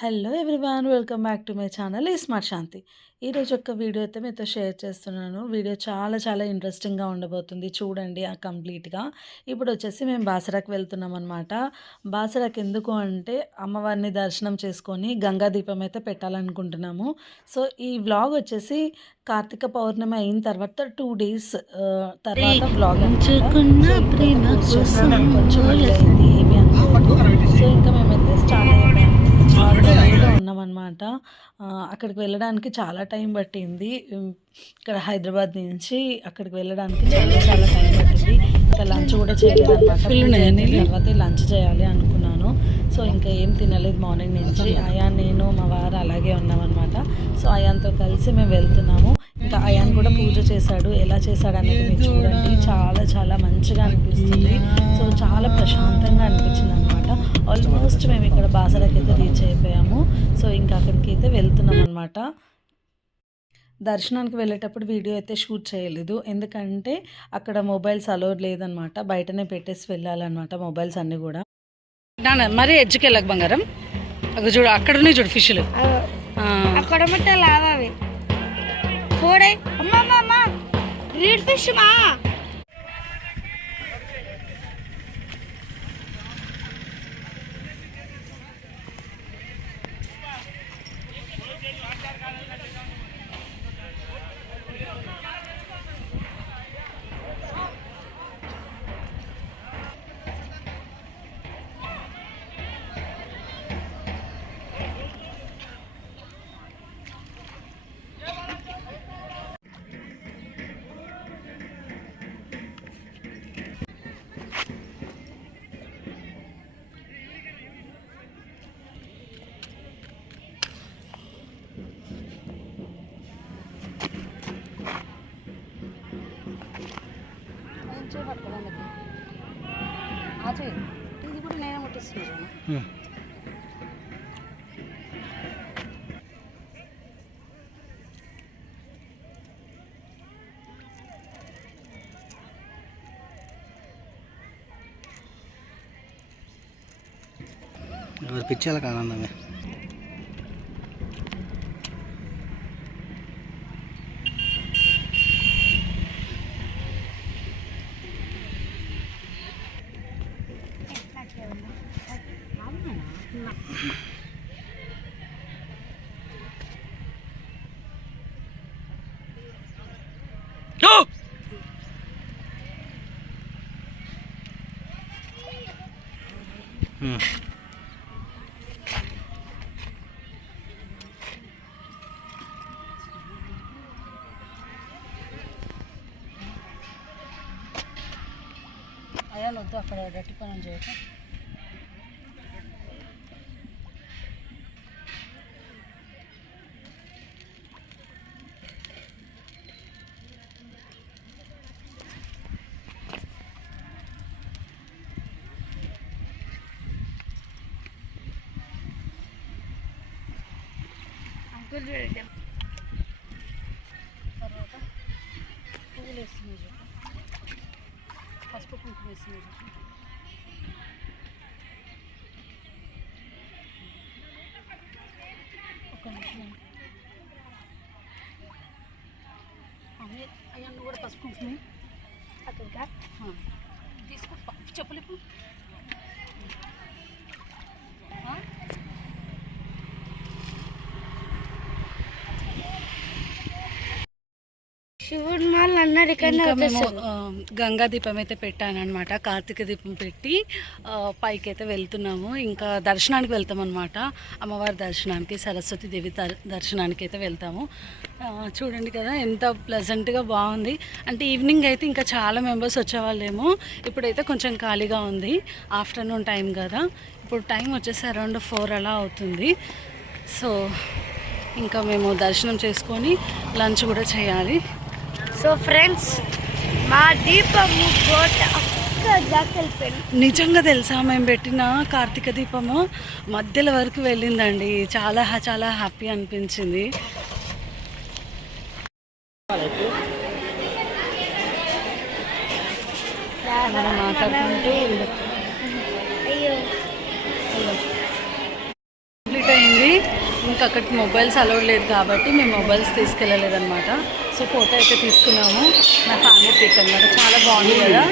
Hello everyone welcome back to my channel. ఈ smart Shanti. ఈరోజు ఒక వీడియో అయితే మీతో షేర్ చేస్తున్నాను. వీడియో చాలా చాలా ఇంట్రెస్టింగ్గా ఉండబోతుంది. చూడండి ఆ కంప్లీట్గా ఇప్పుడు వచ్చేసి మేము బాసరాకి వెళ్తున్నాం అనమాట బాసరాకి ఎందుకు అంటే అమ్మవారిని దర్శనం చేసుకొని గంగా దీపం అయితే పెట్టాలనుకుంటున్నాము. సో ఈ వ్లాగ్ వచ్చేసి కార్తీక పౌర్ణమి అయిన తర్వాత టూ డేస్ తర్వాత వ్లాగ్ కొంచెం సో ఇంకా చాలా ఆ, అక్కడికి వెళ్ళడానికి చాలా టైం పట్టింది. ఇక్కడ హైదరాబాద్ నుంచి అక్కడికి వెళ్ళడానికి చాలా చాలా టైం పట్టింది. ఇంకా లంచ్ కూడా అనమాట తర్వాత లంచ్ చేయాలి అనుకున్నాను. సో ఇంకా ఏం తినలేదు మార్నింగ్ నుంచి. అయాన్ నేను మా వారు అలాగే ఉన్నామన్నమాట. సో అయాన్తో కలిసి మేము వెళ్తున్నాము. ఇంకా అయాన్ కూడా పూజ చేశాడు. ఎలా చేశాడు అనేది మీరు చూడండి. చాలా చాలా మంచిగా అనిపిస్తుంది. సో చాలా ప్రశాంతంగా అనిపించింది అనమాట ఆల్మోస్ట్ మేము ఇక్కడ బాసరకి అయితే రీచ్ అయిపోయాము. సో ఇంకా అక్కడికి అయితే వెళ్తున్నాం అనమాట దర్శనానికి వెళ్ళేటప్పుడు వీడియో అయితే షూట్ చేయలేదు. ఎందుకంటే అక్కడ మొబైల్స్ అలౌడ్ లేదనమాట బయటనే పెట్టేసి వెళ్ళాలన్నమాట మొబైల్స్ అన్నీ కూడా. మరీ ఎడ్జ్కి వెళ్ళక బంగారం? అక్కడ చూడు అక్కడ ఉన్నాయి చూడు ఫిష్లు. అక్కడ లావావి అమ్మ. రీడ్ ఫిష్ మా. ఇది కూడా నేనే ముట్టిస్తున్నాను ఎవరి Go! Hmm. não nagdua para dati pa ng jacket. Uncle చూడండి తర్వాత పువ్వులు వేస్తున్నాయి చూడు పసుపు కుంకుమ వేస్తున్నాయి చూడు ఒక నిమిషం అవి అవన్నీ కూడా పసుపు కుంకుమ. అక్కడ ఆ. తీసుకో. ప- చెప్పులు ఇప్పుడు శివుడు మాల్ అన్నాడు గంగా దీపం అయితే పెట్టాను అనమాట కార్తీక దీపం పెట్టి పైకి అయితే వెళ్తున్నాము. ఇంకా దర్శనానికి వెళ్తాం అనమాట అమ్మవారి దర్శనానికి సరస్వతి దేవి దర్- దర్శనానికి అయితే వెళ్తాము చూడండి కదా ఎంత ప్లెజెంట్గా బాగుంది. అంటే ఈవినింగ్ అయితే ఇంకా చాలా మెంబర్స్ వచ్చేవాళ్ళేమో. ఇప్పుడైతే కొంచెం ఖాళీగా ఉంది. ఆఫ్టర్నూన్ టైం కదా. ఇప్పుడు టైం వచ్చేసి అరౌండ్ ఫోర్ అలా అవుతుంది. సో ఇంకా మేము దర్శనం చేసుకొని లంచ్ కూడా చేయాలి. సో ఫ్రెండ్స్ మా దీపము కోట నిజంగా తెలుసా మేము పెట్టిన కార్తీక దీపము మధ్యలో వరకు వెళ్ళిందండి. చాలా చాలా హ్యాపీ అనిపించింది. మాట్లాడుకుంటూ కంప్లీట్ అయింది. ఇంకా మొబైల్స్ అలౌడ్ లేదు కాబట్టి మేము మొబైల్స్ తీసుకెళ్ళలేదన్నమాట. సో ఫోటో అయితే తీసుకున్నాము. నా ఫ్యామిలీ పిక్ అనమాట. చాలా బాగుంది కదా.